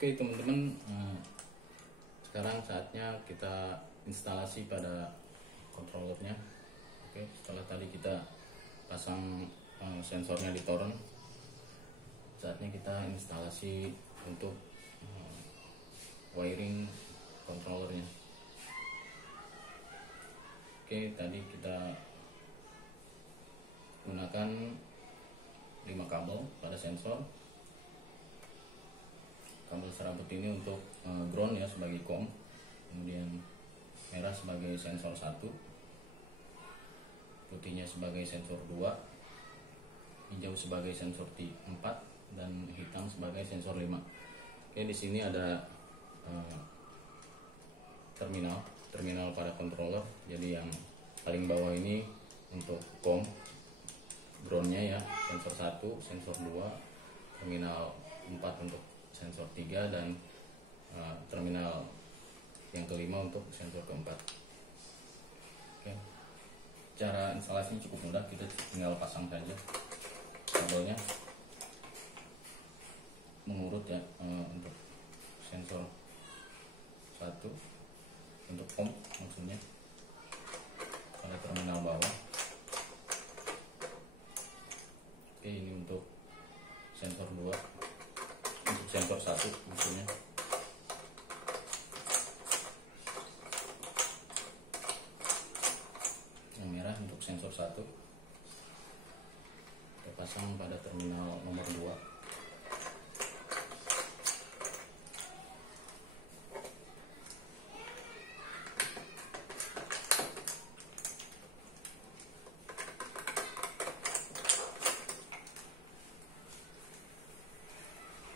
Oke teman-teman, sekarang saatnya kita instalasi pada controllernya. Oke, setelah tadi kita pasang sensornya di torrent, saatnya kita instalasi untuk wiring controllernya. Oke, tadi kita gunakan 5 kabel pada sensor. Kabel serabut ini untuk ground ya sebagai COM, kemudian merah sebagai sensor 1, putihnya sebagai sensor 2, hijau sebagai sensor 4, dan hitam sebagai sensor 5. Oke, di sini ada terminal pada controller. Jadi yang paling bawah ini untuk COM, groundnya ya, sensor 1, sensor 2, terminal 4 untuk sensor 3, dan terminal yang kelima untuk sensor keempat. Oke. Cara instalasinya cukup mudah, kita tinggal pasang saja kabelnya mengurut ya, untuk sensor 1 untuk COM maksudnya pada terminal bawah. Oke, ini untuk sensor 2, untuk sensor 1 maksudnya. Yang merah untuk sensor 1 kita pasang pada terminal nomor 2.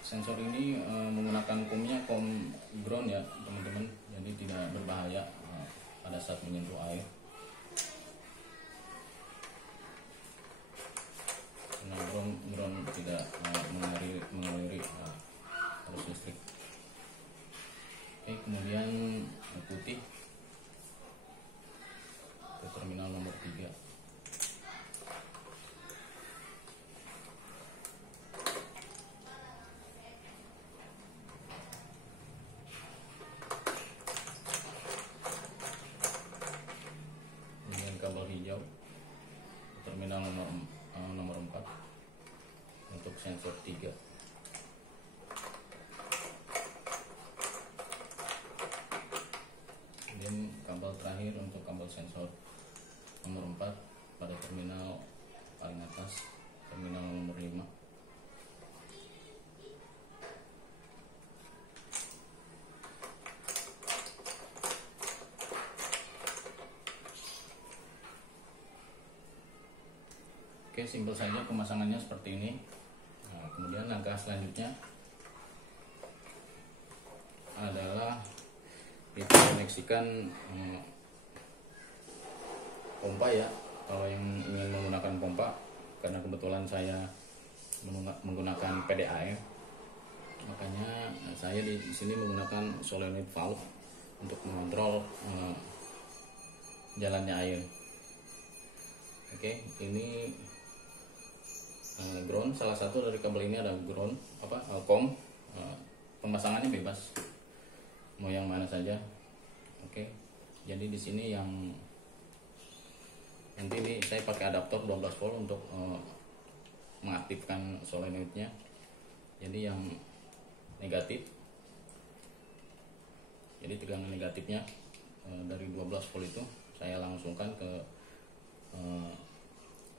Sensor ini menggunakan COM-nya COM ground ya teman-teman, jadi tidak berbahaya pada saat menyentuh air. Karena ground tidak mengaliri arus listrik. Oke, kemudian putih ke terminal nomor 3. Kabel hijau terminal nomor 4 untuk sensor 3. Kemudian kabel terakhir untuk kabel sensor nomor 4 pada terminal paling atas, terminal nomor 5. Oke, simpel saja pemasangannya seperti ini. Nah, kemudian langkah selanjutnya adalah kita koneksikan pompa ya. Kalau yang ingin menggunakan pompa, karena kebetulan saya menggunakan PDAF, makanya saya di sini menggunakan solenoid valve untuk mengontrol jalannya air. Oke, ini ground, salah satu dari kabel ini ada ground COM. Pemasangannya bebas, mau yang mana saja. Oke, jadi di sini yang nanti ini saya pakai adaptor 12 volt untuk mengaktifkan solenoidnya. Jadi yang negatif, jadi tegangan negatifnya dari 12 volt itu saya langsungkan ke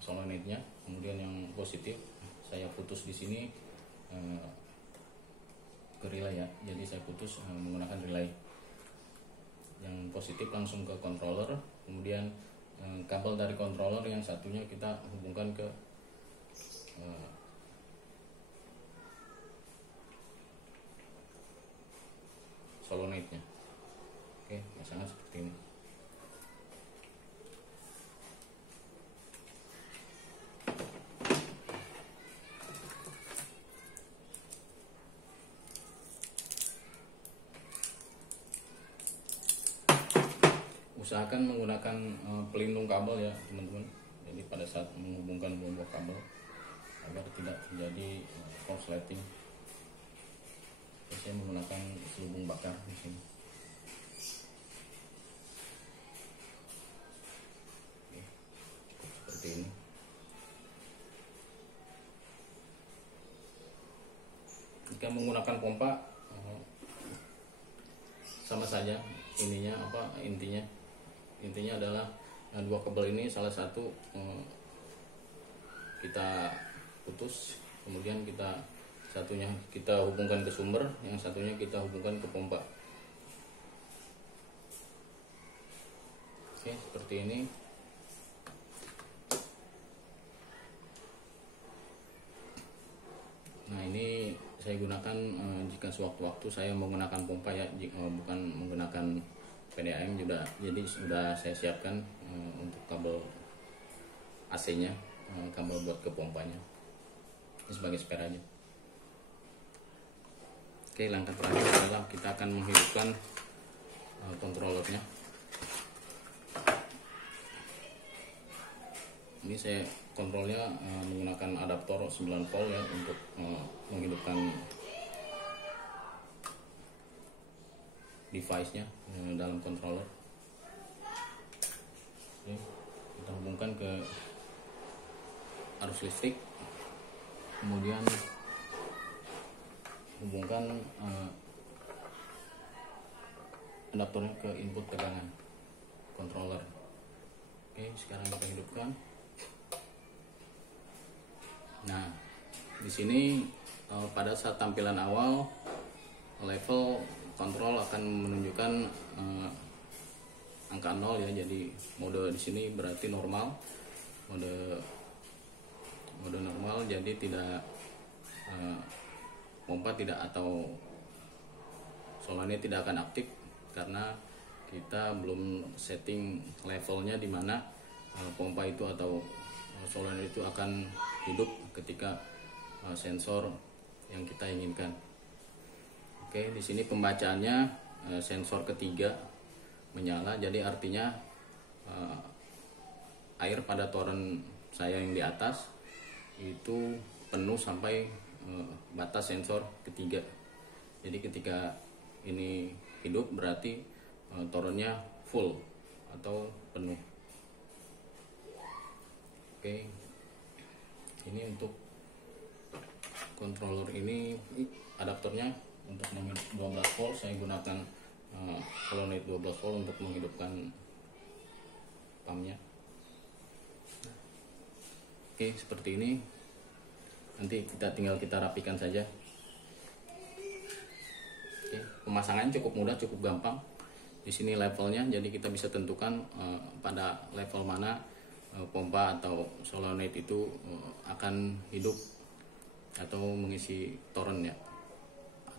solenoidnya. Kemudian yang positif saya putus di sini ke relay ya. Jadi saya putus menggunakan relay. Yang positif langsung ke controller. Kemudian kabel dari controller yang satunya kita hubungkan ke solenoidnya. Oke, pasangan seperti ini. Usahakan menggunakan pelindung kabel ya teman-teman. Jadi pada saat menghubungkan buah kabel agar tidak terjadi korsleting. Saya menggunakan selubung bakar di sini. Oke, seperti ini. Jika menggunakan pompa sama saja intinya adalah dua kabel ini salah satu kita putus, kemudian satunya kita hubungkan ke sumber, yang satunya kita hubungkan ke pompa. Oke, seperti ini. Nah, ini saya gunakan jika sewaktu-waktu saya menggunakan pompa ya, bukan menggunakan PDAM juga. Jadi sudah saya siapkan untuk kabel AC-nya, kabel buat ke pompanya. Ini sebagai spare aja. Oke, langkah terakhir adalah kita akan menghidupkan controllernya. Ini saya kontrolnya menggunakan adaptor 9 volt ya untuk menghidupkan device-nya dalam controller. Oke, kita hubungkan ke arus listrik, kemudian hubungkan adaptornya ke input tegangan controller. Oke, sekarang kita hidupkan. Nah, di sini pada saat tampilan awal level kontrol akan menunjukkan angka 0 ya. Jadi mode di sini berarti normal, mode normal. Jadi tidak pompa tidak atau solenoid tidak akan aktif karena kita belum setting levelnya di mana pompa itu atau solenoid itu akan hidup ketika sensor yang kita inginkan. Oke, di sini pembacaannya sensor ketiga menyala, jadi artinya air pada toren saya yang di atas itu penuh sampai batas sensor ketiga. Jadi ketika ini hidup berarti torennya full atau penuh. Oke, ini untuk controller ini adaptornya untuk 12 volt. Saya gunakan solenoid 12 volt untuk menghidupkan pumpnya. Oke, seperti ini. Nanti tinggal kita rapikan saja. Oke, pemasangannya cukup mudah, cukup gampang. Di sini levelnya, jadi kita bisa tentukan pada level mana pompa atau solenoid itu akan hidup atau mengisi toren ya,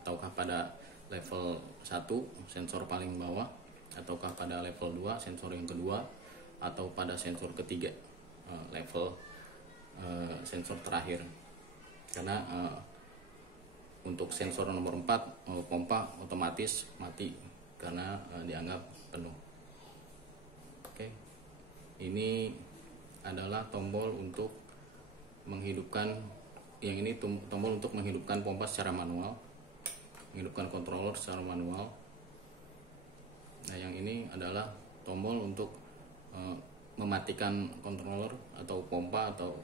ataukah pada level 1 sensor paling bawah, ataukah pada level 2 sensor yang kedua, atau pada sensor ketiga level sensor terakhir. Karena untuk sensor nomor 4 pompa otomatis mati karena dianggap penuh. Oke, ini adalah tombol untuk menghidupkan, yang ini tombol untuk menghidupkan pompa secara manual, menghidupkan controller secara manual. Nah, yang ini adalah tombol untuk mematikan controller atau pompa atau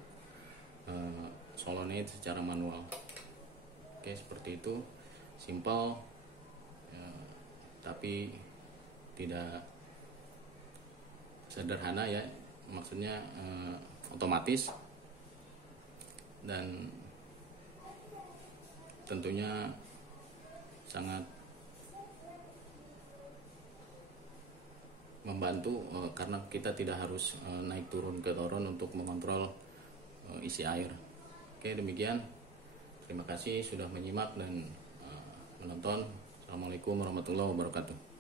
solenoid secara manual. Oke, seperti itu, simple ya, tapi tidak sederhana ya, maksudnya otomatis dan tentunya sangat membantu karena kita tidak harus naik turun ke toren untuk mengontrol isi air. Oke, demikian. Terima kasih sudah menyimak dan menonton. Assalamualaikum warahmatullahi wabarakatuh.